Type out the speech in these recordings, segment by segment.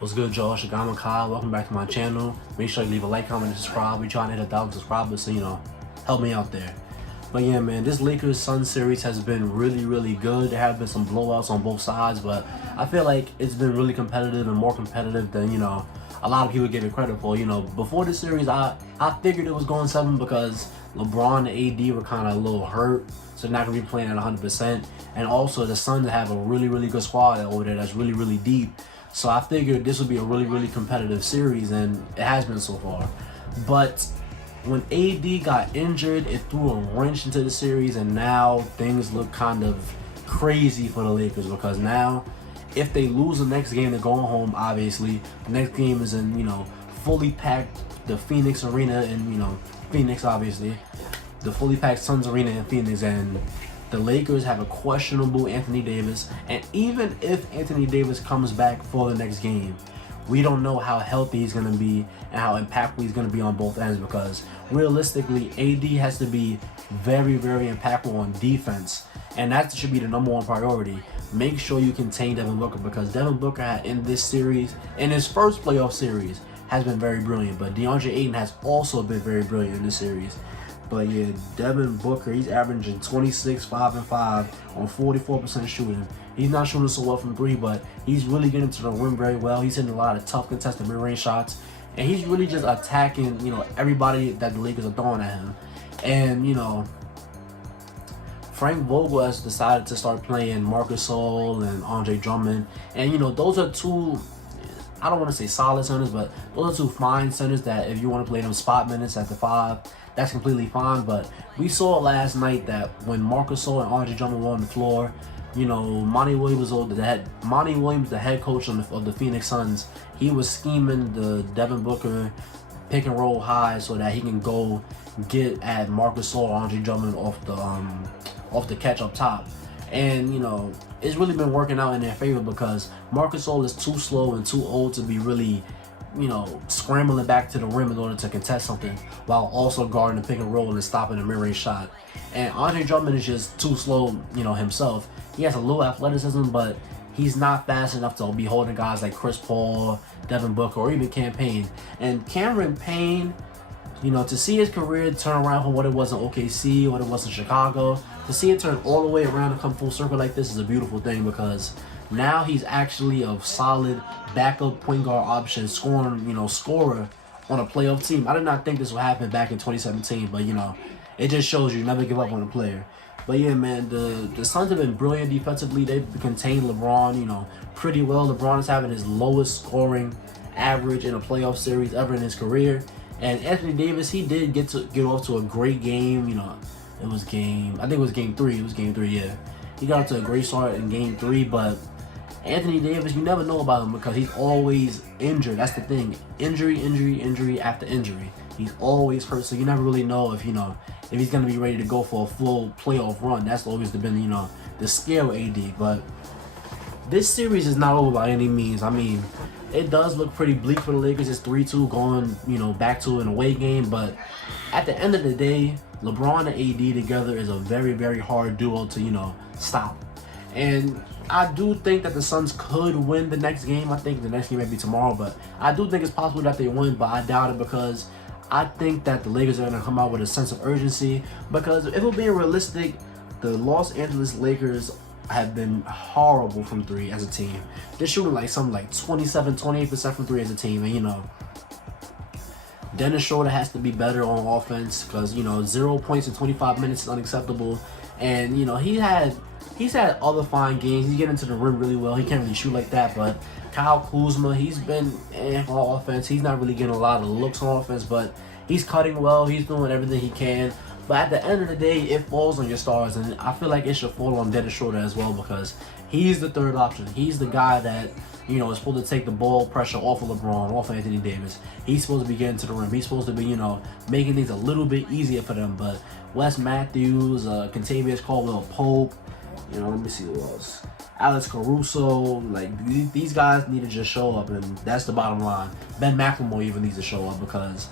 What's good, Josh? I'm Kyle. Welcome back to my channel. Make sure you leave a like, comment, and subscribe. We're trying to hit 1,000 subscribers, so help me out there. But yeah, man, this Lakers-Suns series has been really good. There have been some blowouts on both sides, but I feel like it's been really competitive and more competitive than a lot of people give it credit for. Before this series, I figured it was going 7 because LeBron and AD were kind of a little hurt, so they're not gonna be playing at 100%. And also, the Suns have a really good squad over there that's really deep. So I figured this would be a really competitive series, and it has been so far. But when AD got injured, it threw a wrench into the series, and now things look kind of crazy for the Lakers because now, if they lose the next game, they're going home. Obviously, the next game is in fully packed the Phoenix Arena in Phoenix, obviously, the fully packed Suns Arena in Phoenix, and the Lakers have a questionable Anthony Davis. And even if Anthony Davis comes back for the next game, we don't know how healthy he's going to be and how impactful he's going to be on both ends, because realistically, AD has to be very impactful on defense, and that should be the #1 priority. Make sure you contain Devin Booker, because Devin Booker in this series, in his first playoff series, has been very brilliant, but DeAndre Ayton has also been very brilliant in this series. But yeah, Devin Booker, he's averaging 26, 5 and 5 on 44% shooting. He's not shooting so well from 3, but he's really getting to the rim very well. He's hitting a lot of tough contested mid-range shots, and he's really just attacking, everybody that the Lakers are throwing at him. And Frank Vogel has decided to start playing Marc Gasol and Andre Drummond, and those are two, I don't want to say solid centers, but those are two fine centers that if you want to play them spot minutes at the 5, that's completely fine. But we saw last night that when Marc Gasol and Andre Drummond were on the floor, Monty Williams, the head coach of the Phoenix Suns, he was scheming the Devin Booker pick and roll high so that he can go get at Marc Gasol or Andre Drummond off the catch up top. And it's really been working out in their favor, because Marc Gasol is too slow and too old to be really scrambling back to the rim in order to contest something, while also guarding the pick and roll and stopping the mid-range shot. And Andre Drummond is just too slow, himself. He has a little athleticism, but he's not fast enough to be holding guys like Chris Paul, Devin Booker, or even Cam Payne. And Cameron Payne, to see his career turn around from what it was in OKC, what it was in Chicago, to see it turn all the way around and come full circle like this is a beautiful thing, because now he's actually a solid backup point guard option, scorer on a playoff team. I did not think this would happen back in 2017, but it just shows you never give up on a player. But yeah, man, the Suns have been brilliant defensively. They've contained LeBron, pretty well. LeBron is having his lowest scoring average in a playoff series ever in his career. And Anthony Davis, he did get off to a great game. I think it was game 3. It was game 3, yeah. He got off to a great start in game 3, but Anthony Davis, you never know about him because he's always injured. That's the thing. Injury after injury. He's always hurt, so you never really know if he's gonna be ready to go for a full playoff run. That's always been the scare with AD. But this series is not over by any means. I mean, it does look pretty bleak for the Lakers. It's 3-2 going back to an away game, but at the end of the day, LeBron and AD together is a very hard duo to stop. And I do think that the Suns could win the next game. I think the next game may be tomorrow, but I do think it's possible that they win, but I doubt it, because I think that the Lakers are going to come out with a sense of urgency. Because if we're being realistic, the Los Angeles Lakers have been horrible from 3 as a team. They're shooting something like 27-28% from 3 as a team, and Dennis Schroeder has to be better on offense, because 0 points in 25 minutes is unacceptable. And he's had other fine games. He's getting to the rim really well. He can't really shoot like that, but Kyle Kuzma, he's been on offense. He's not really getting a lot of looks on offense, but he's cutting well. He's doing everything he can. But at the end of the day, it falls on your stars, and I feel like it should fall on Dennis Schroeder as well, because he's the third option. He's the guy that is supposed to take the ball pressure off of LeBron, off of Anthony Davis. He's supposed to be getting to the rim. He's supposed to be making things a little bit easier for them. But Wes Matthews, Kentavious Caldwell-Pope, let me see who else. Alex Caruso, these guys need to just show up, and that's the bottom line. Ben McLemore even needs to show up, because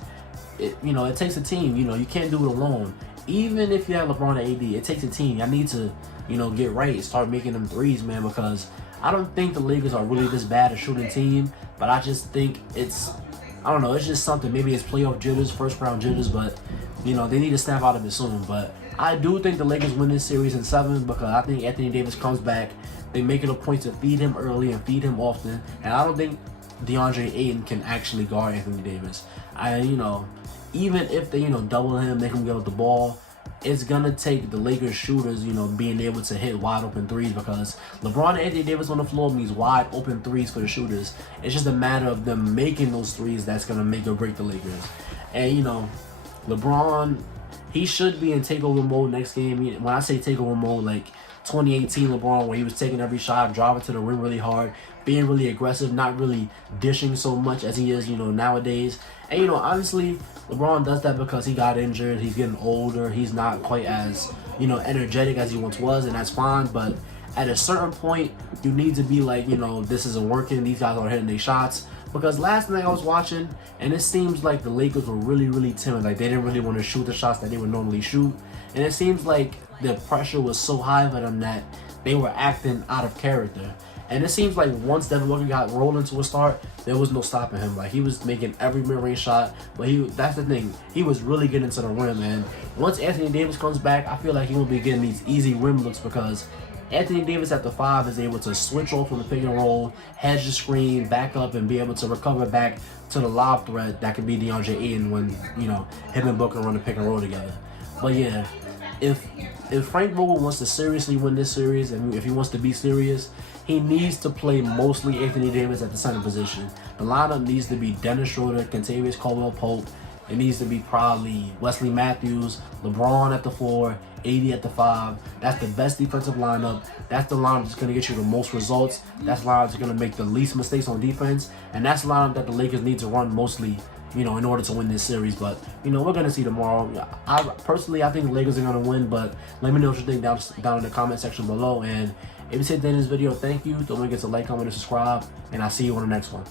it takes a team. You can't do it alone. Even if you have LeBron and AD, it takes a team. I need to, get right, start making them threes, man, because I don't think the Lakers are really this bad a shooting team, but I just think I don't know, it's just something. Maybe it's playoff jitters, first round jitters, but you know, they need to snap out of it soon. But I do think the Lakers win this series in 7 because I think Anthony Davis comes back. They make it a point to feed him early and feed him often, and I don't think DeAndre Ayton can actually guard Anthony Davis. You know, even if they, you know, double him, make him get with the ball, it's gonna take the Lakers shooters, you know, being able to hit wide open threes, because LeBron and Anthony Davis on the floor means wide open threes for the shooters. It's just a matter of them making those threes that's gonna make or break the Lakers. And you know, LeBron, he should be in takeover mode next game. When I say takeover mode, like 2018 LeBron, where he was taking every shot, driving to the rim really hard, being really aggressive, not really dishing so much as he is, you know, nowadays. And you know, honestly, LeBron does that because he got injured. He's getting older. He's not quite as, you know, energetic as he once was, and that's fine. But at a certain point, you need to be like, you know, this isn't working. These guys aren't hitting their shots. Because last night I was watching, and it seems like the Lakers were really, really timid. Like, they didn't really want to shoot the shots that they would normally shoot. And it seems like the pressure was so high for them that they were acting out of character. And it seems like once Devin Booker got rolling to a start, there was no stopping him. Like, he was making every mid-range shot, but that's the thing. He was really getting to the rim, and once Anthony Davis comes back, I feel like he will be getting these easy rim looks, because Anthony Davis at the 5 is able to switch off from the pick and roll, hedge the screen, back up, and be able to recover back to the lob threat that could be DeAndre Ayton when, you know, him and Booker run the pick and roll together. But yeah, if Frank Vogel wants to seriously win this series, and if he wants to be serious, he needs to play mostly Anthony Davis at the center position. The lineup needs to be Dennis Schroeder, Kentavious Caldwell-Pope. It needs to be probably Wesley Matthews, LeBron at the 4, AD at the 5. That's the best defensive lineup. That's the lineup that's going to get you the most results. That's the lineup that's going to make the least mistakes on defense. And that's the lineup that the Lakers need to run mostly, you know, in order to win this series. But, you know, we're going to see tomorrow. I think the Lakers are going to win, but let me know what you think down in the comment section below. And if you said that in this video, thank you. Don't forget to like, comment, and subscribe. And I'll see you on the next one.